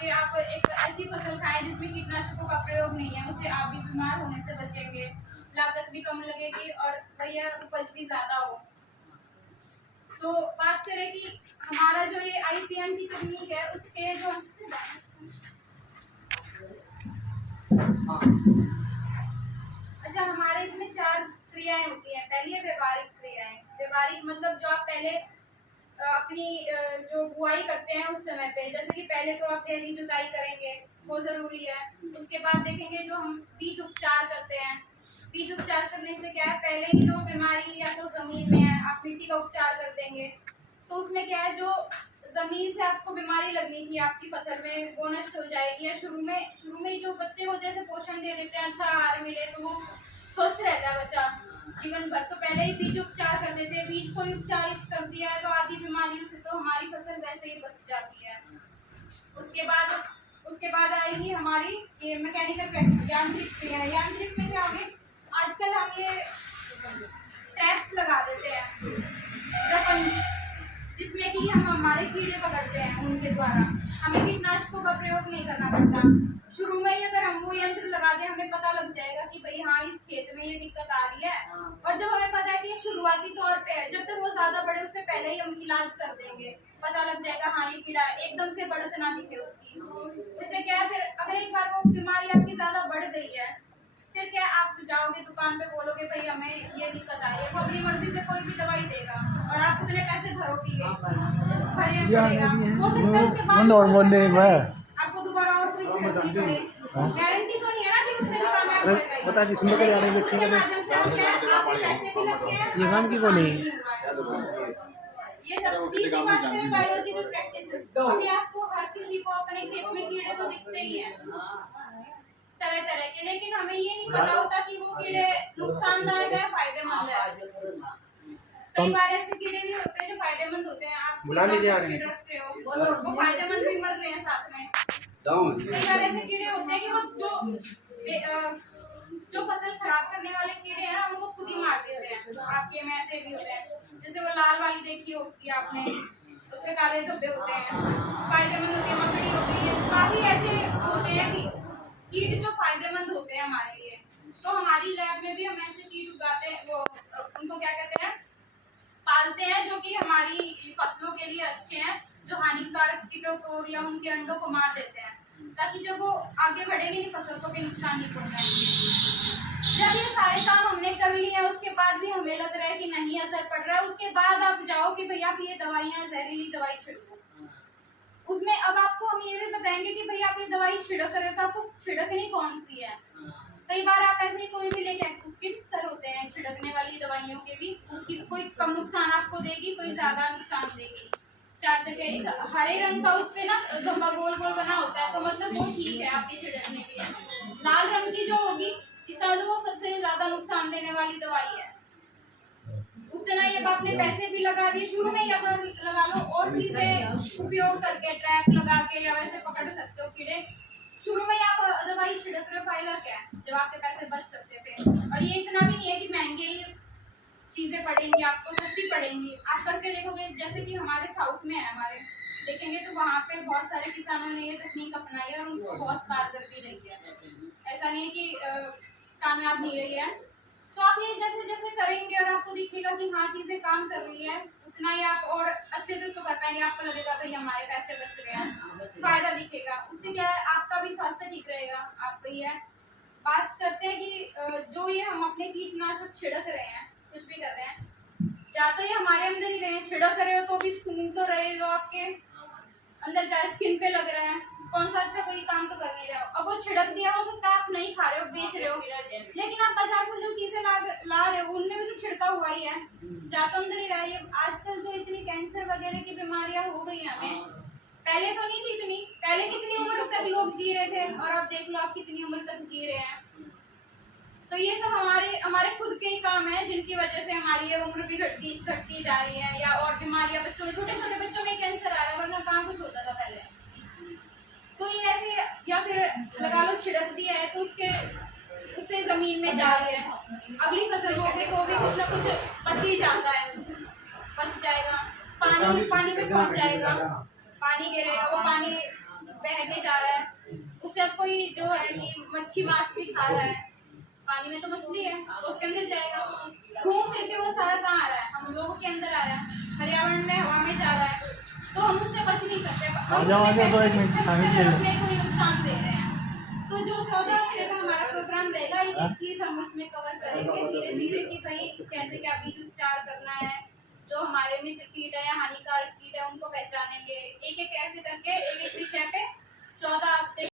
के आप एक ऐसी फसल खाएं जिसमें कीटनाशकों का प्रयोग नहीं है, उससे आप भी बीमार होने से बचेंगे, लागत भी कम लगेगी और भैया उपज भी ज्यादा हो। तो बात करें कि हमारा जो ये IPM की तकनीक है उसके जो अच्छा, हमारे इसमें 4 क्रियाएं होती हैं। पहली है व्यवहारिक क्रियाएं। व्यवहारिक मतलब जो आप पहले अपनी जो बुआई करते हैं उस समय पे, जैसे कि पहले तो आप गहरी जुताई करेंगे, वो जरूरी है। उसके बाद देखेंगे जो हम बीज उपचार करते हैं। बीज उपचार करने से क्या है, पहले ही जो बीमारी या तो जमीन में है आप मिट्टी का उपचार कर देंगे, तो उसमें क्या है, जो जमीन से आपको बीमारी लगनी थी आपकी फसल में वो नष्ट हो जाएगी। या शुरू में ही जो बच्चे को जैसे पोषण दे देते हैं, अच्छा आहार मिले तो वो स्वस्थ रहता है बच्चा जीवन भर। तो पहले ही बीज उपचार कर देते हैं, बीज को ही उपचारित कर दिया है तो आदि बीमारियों से तो हमारी फसल वैसे ही बच जाती है। उसके बाद आएगी हमारी ये मैकेनिकल यांत्रिक क्रिया। यांत्रिक में क्या होगी, आजकल हम ये ट्रैप्स लगा देते हैं प्रपंच, जिसमें कि हम हमारे कीड़े पकड़ते हैं, उनके द्वारा हमें कीटनाशकों का प्रयोग नहीं करना पड़ता। शुरू में ही अगर हम वो यंत्र लगा दें, हमें पता लग जाएगा कि भाई हाँ इस खेत में ये दिक्कत आ रही है। और जब हमें पता है कि ये शुरुआती तौर पे है, जब तक वो ज्यादा बढ़े उससे पहले ही हम इलाज कर देंगे, पता लग जाएगा हाँ ये कीड़ा एकदम से बढ़त ना दिखे उसकी। उससे क्या है, फिर अगर एक बार वो बीमारी आपकी ज्यादा बढ़ गई है, फिर क्या आप जाओगे दुकान पे, बोलोगे भाई हमें ये दिक्कत आई है, वो अपनी मर्जी से कोई भी दवाई देगा और आप उतने पैसे भरोगे, भरे पड़ेगा। हो सकता है उसके बाद आपको दोबारा और कोई छिड़कनी पड़े, गारंटी तो नहीं है ना कि उसमें भी कामयाब होएगा ये। बता दी सुन के आ रही है, उसके माध्यम से हम क्या है, आपके पैसे भी लग गए हैं, ये काम की को नहीं। ये सब तीसरी बात करें बायोलॉजिकल प्रैक्टिसेस। अभी आपको हर किसी को अपने खेत में कीड़े तो दिखते ही हैं तरह तरह के, लेकिन हमें ये नहीं पता होता कि वो कीड़े नुकसानदायक है फायदेमंद है। कई बार ऐसे कीड़े भी होते हैं जो फायदेमंद होते हैं, आप कीट रखते हो वो फायदेमंद भी मर रहे हैं साथ में। कई बार ऐसे कीड़े होते हैं कि वो जो फसल खराब करने वाले कीड़े हैं ना उनको खुद ही मार देते हैं। आपके में ऐसे भी होते हैं, जैसे वो लाल वाली देखी होगी आपने, उसपे काले धब्बे होते हैं, फायदेमंद होती है, मकड़ी हो गई है, काफी ऐसे होते हैं कि कीट जो फायदेमंद होते हैं हमारे लिए। तो हमारी लैब में भी हम ऐसे कीट उगाते हैं, वो उनको क्या कहते हैं, पालते हैं, जो कि हमारी फसलों के लिए अच्छे हैं, जो हानिकारक कीटों को या उनके अंडों को मार देते हैं, ताकि जब वो आगे बढ़ेगी नहीं फसल को भी नुकसान नहीं पहुंचाएंगे। जब ये सारे काम हमने कर लिए उसके बाद भी हमें लग रहा है कि नहीं असर पड़ रहा है, उसके बाद आप जाओ कि भैया आप ये दवाइयाँ जहरीली दवाई छिड़को। उसमें अब आपको हम ये भी बताएंगे कि भैया आप ये दवाई छिड़क रहे हो तो आपको छिड़कनी कौन सी है। कई बार आप ऐसे कोई भी लेके उसके भी स्तर होते हैं छिड़कने वाली दवाइयों के भी, कि कोई कम नुकसान आपको देगी, कोई ज्यादा नुकसान देगी। 4 जगह हरे रंग का उस पे ना धब्बा गोल गोल बना होता है, तो मतलब वो ठीक है आपके छिड़कने के लिए। लाल रंग की जो होगी इसका मतलब वो सबसे ज्यादा नुकसान देने वाली दवाई है। उतना ही अब आपने पैसे भी लगा दिए, शुरू में ही अगर लगा लो और चीजें उपयोग करके ट्रैप लगा के या वैसे पकड़ सकते हो कीड़े, शुरू में ही आप दवाई छिड़क रहे हो, फायदा क्या है जब आपके पैसे बच सकते थे। और ये इतना भी नहीं है कि महंगे चीजें पड़ेंगी, आपको सस्ती पड़ेंगी। आप करके देखोगे, जैसे कि हमारे साउथ में है, हमारे देखेंगे तो वहाँ पे बहुत सारे किसानों ने ये तकनीक अपनाई है और उनको बहुत कारगर भी रही है। ऐसा नहीं है कि कामयाब नहीं रही है। तो आप ये जैसे जैसे करेंगे और आपको दिखेगा कि हाँ चीजें काम कर रही है, उतना ही आप और अच्छे से उसको कर पाएंगे। आपको लगेगा भाई हमारे पैसे बच रहे हैं, फायदा दिखेगा। उससे क्या है, आपका भी स्वास्थ्य ठीक रहेगा। आप वही है बात करते हैं कि जो ये हम अपने कीटनाशक छिड़क रहे हैं, कुछ भी कर रहे हैं, या तो ये हमारे अंदर ही रहे, छिड़क रहे हो तो भी खून तो रहेगा आपके अंदर, चाहे स्किन पे लग रहा है, कौन सा अच्छा कोई काम तो कर नहीं रहे हो। अब वो छिड़क दिया, हो सकता है आप नहीं खा रहे हो, बेच रहे हो, लेकिन आप बाजार से जो चीजें ला रहे हो उनमें भी तो छिड़का हुआ ही है, जा तो अंदर ही रहा है। आजकल जो इतनी कैंसर वगैरह की बीमारियां हो गई हैं हमें, पहले तो नहीं थी इतनी। पहले कितनी उम्र तक लोग जी रहे थे और अब देख लो आप कितनी उम्र तक जी रहे हैं। तो ये सब हमारे खुद के ही काम है जिनकी वजह से हमारी ये उम्र भी घटती जा रही है, या और बीमारियां बच्चों, छोटे छोटे बच्चों में कैंसर आ रहा है, वरना कहाँ कुछ होता था पहले। तो ये ऐसे, या फिर लगा लो छिड़क दिया है तो उससे जमीन में जा रही है, अगली फसल होगी तो भी कुछ ना कुछ बच ही जाता है, बच जाएगा। पानी में पहुंच जाएगा, पानी गिरेगा, वो पानी बहने जा रहा है, उससे अब कोई जो है कि मच्छी मांस भी खा रहा है, पानी में तो मछली है तो उसके अंदर जाएगा, घूम फिर के वो सारा कहाँ आ रहा है, हम लोगों के अंदर आ रहा है, पर्यावरण में हवा में जा रहा है, तो हम उससे बच नहीं सकते, हम अपने को ही नुकसान दे रहे हैं। तो जो 14 हफ्ते का हमारा प्रोग्राम रहेगा, एक एक चीज हम उसमें कवर करेंगे धीरे धीरे कि भाई कैसे क्या बीज उपचार करना है, जो हमारे मित्र कीट है या हानिकारक कीट है उनको पहचानेंगे, एक एक ऐसे करके एक एक विषय पे 14 हफ्ते